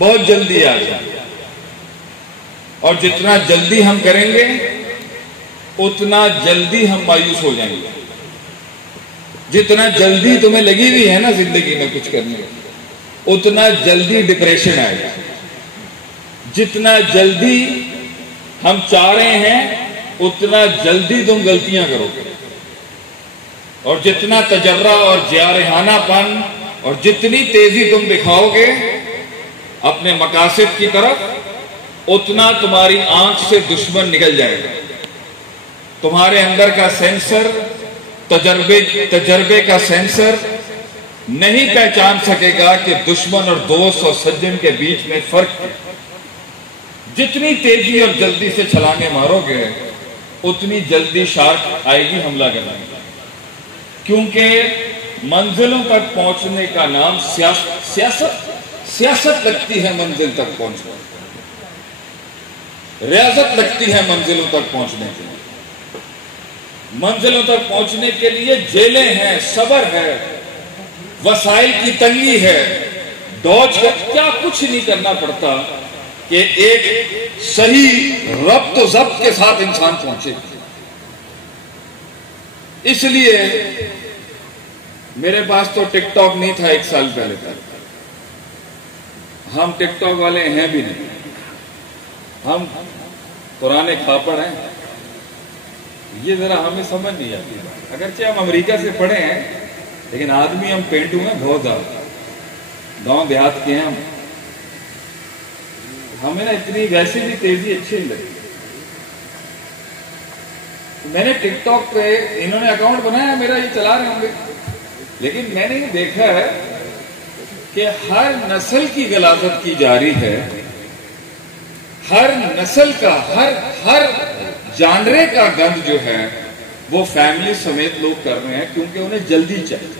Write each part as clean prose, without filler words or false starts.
بہت جلدی آ جائے، اور جتنا جلدی ہم کریں گے اتنا جلدی ہم مایوس ہو جائیں گے۔ جتنا جلدی تمہیں لگی ہوئی ہے نا زندگی میں کچھ کرنے، اتنا جلدی ڈپریشن آئے گا۔ جتنا جلدی ہم چاہ رہے ہیں اتنا جلدی تم غلطیاں کرو گے، اور جتنا تجربہ اور جارحانہ پن اور جتنی تیزی تم دکھاؤ گے اپنے مقاصد کی طرف، اتنا تمہاری آنکھ سے دشمن نکل جائے گا۔ تمہارے اندر کا سینسر، تجربے کا سینسر نہیں پہچان سکے گا کہ دشمن اور دوست اور سجن کے بیچ میں فرق ہے۔ جتنی تیزی اور جلدی سے چھلانگیں مارو گے اتنی جلدی شارک آئے گی حملہ کرنے کی، کیونکہ منزلوں تک پہنچنے کا نام سیاست لگتی ہے۔ منزل تک پہنچنا ریاضت لگتی ہے۔ منزلوں تک پہنچنے کے لیے، منزلوں تک پہنچنے کے لیے جیلیں ہیں، صبر ہے، وسائل کی تنگی ہے، دوج ہے، کیا کچھ نہیں کرنا پڑتا کہ ایک صحیح ربط و ضبط کے ساتھ انسان پہنچے۔ اس لیے میرے پاس تو ٹک ٹاک نہیں تھا 1 سال پہلے تک، ہم ٹک ٹاک والے ہیں بھی نہیں، ہم پرانے کھاپڑ ہیں۔ یہ ذرا ہمیں سمجھ نہیں آتی، اگرچہ ہم امریکہ سے پڑھے ہیں لیکن آدمی ہم پینٹو ہیں بہت زیادہ، گاؤں دیہات کے ہیں ہم، ہمیں نا اتنی ویسے بھی تیزی اچھی نہیں لگی۔ میں نے ٹک ٹاک پہ، انہوں نے اکاؤنٹ بنایا میرا، یہ چلا رہے ہوں گے، لیکن میں نے یہ دیکھا ہے کہ ہر نسل کی غلاظت کی جاری ہے، ہر نسل کا، ہر جانرے کا گند جو ہے وہ فیملی سمیت لوگ کر رہے ہیں، کیونکہ انہیں جلدی چاہیے۔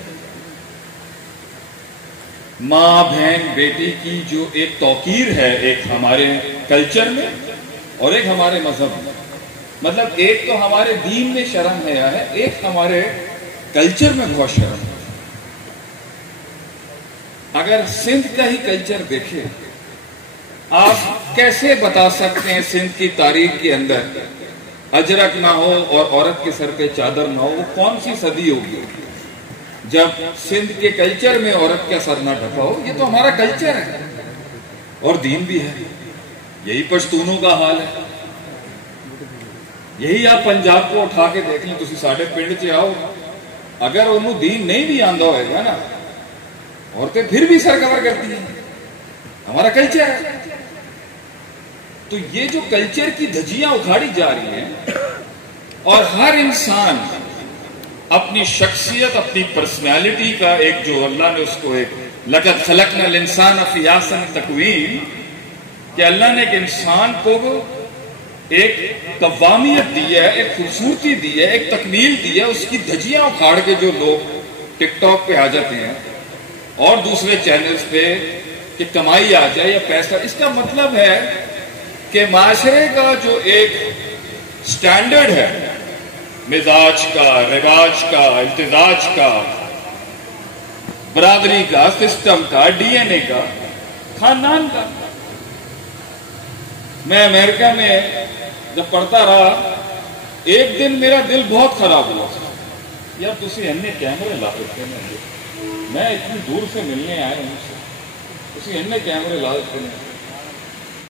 ماں بہن بیٹی کی جو ایک توقیر ہے، ایک ہمارے کلچر میں اور ایک ہمارے مذہب میں، مطلب ایک تو ہمارے دین میں شرم حیا ہے، ایک ہمارے کلچر میں بہت شرم ہے۔ اگر سندھ کا ہی کلچر دیکھیں، آپ کیسے بتا سکتے ہیں سندھ کی تاریخ کے اندر اجرک نہ ہو اور عورت کے سر پہ چادر نہ ہو؟ وہ کون سی صدی ہوگی جب سندھ کے کلچر میں عورت کا سر نہ ڈھکا ہو؟ یہ تو ہمارا کلچر ہے اور دین بھی ہے۔ یہی پشتونوں کا حال ہے، یہی آپ پنجاب کو اٹھا کے دیکھ لیں، تسی ساڑھے پنڈ چ آؤ، اگر انہوں دین نہیں بھی آندہ ہوئے گا نا، عورتیں پھر بھی سر کور کرتی ہیں، ہمارا کلچر ہے۔ تو یہ جو کلچر کی دھجیاں اکھاڑی جا رہی ہیں، اور ہر انسان اپنی شخصیت، اپنی پرسنالٹی کا ایک جو اللہ نے اس کو ایک لقد خلقنا الانسان فی احسن تقویم، کہ اللہ نے ایک انسان کو ایک قوامیت دی ہے، ایک خوبصورتی دی ہے، ایک تکمیل دی ہے، اس کی دھجیاں اکھاڑ کے جو لوگ ٹک ٹاک پہ آ جاتے ہیں اور دوسرے چینلز پہ کہ کمائی آ جائے یا پیسہ، اس کا مطلب ہے کہ معاشرے کا جو ایک سٹینڈرڈ ہے، مزاج کا، رواج کا، امتزاج کا، برادری کا، سسٹم کا، ڈی این اے کا، خاندان کا۔ میں امریکہ میں جب پڑھتا رہا، ایک دن میرا دل بہت خراب ہوا، یار تسی انہیں کیمرے لا دیتے ہیں، میں اتنی دور سے ملنے آئے ہوں سے، تسی انہیں کیمرے لا دیتے ہیں،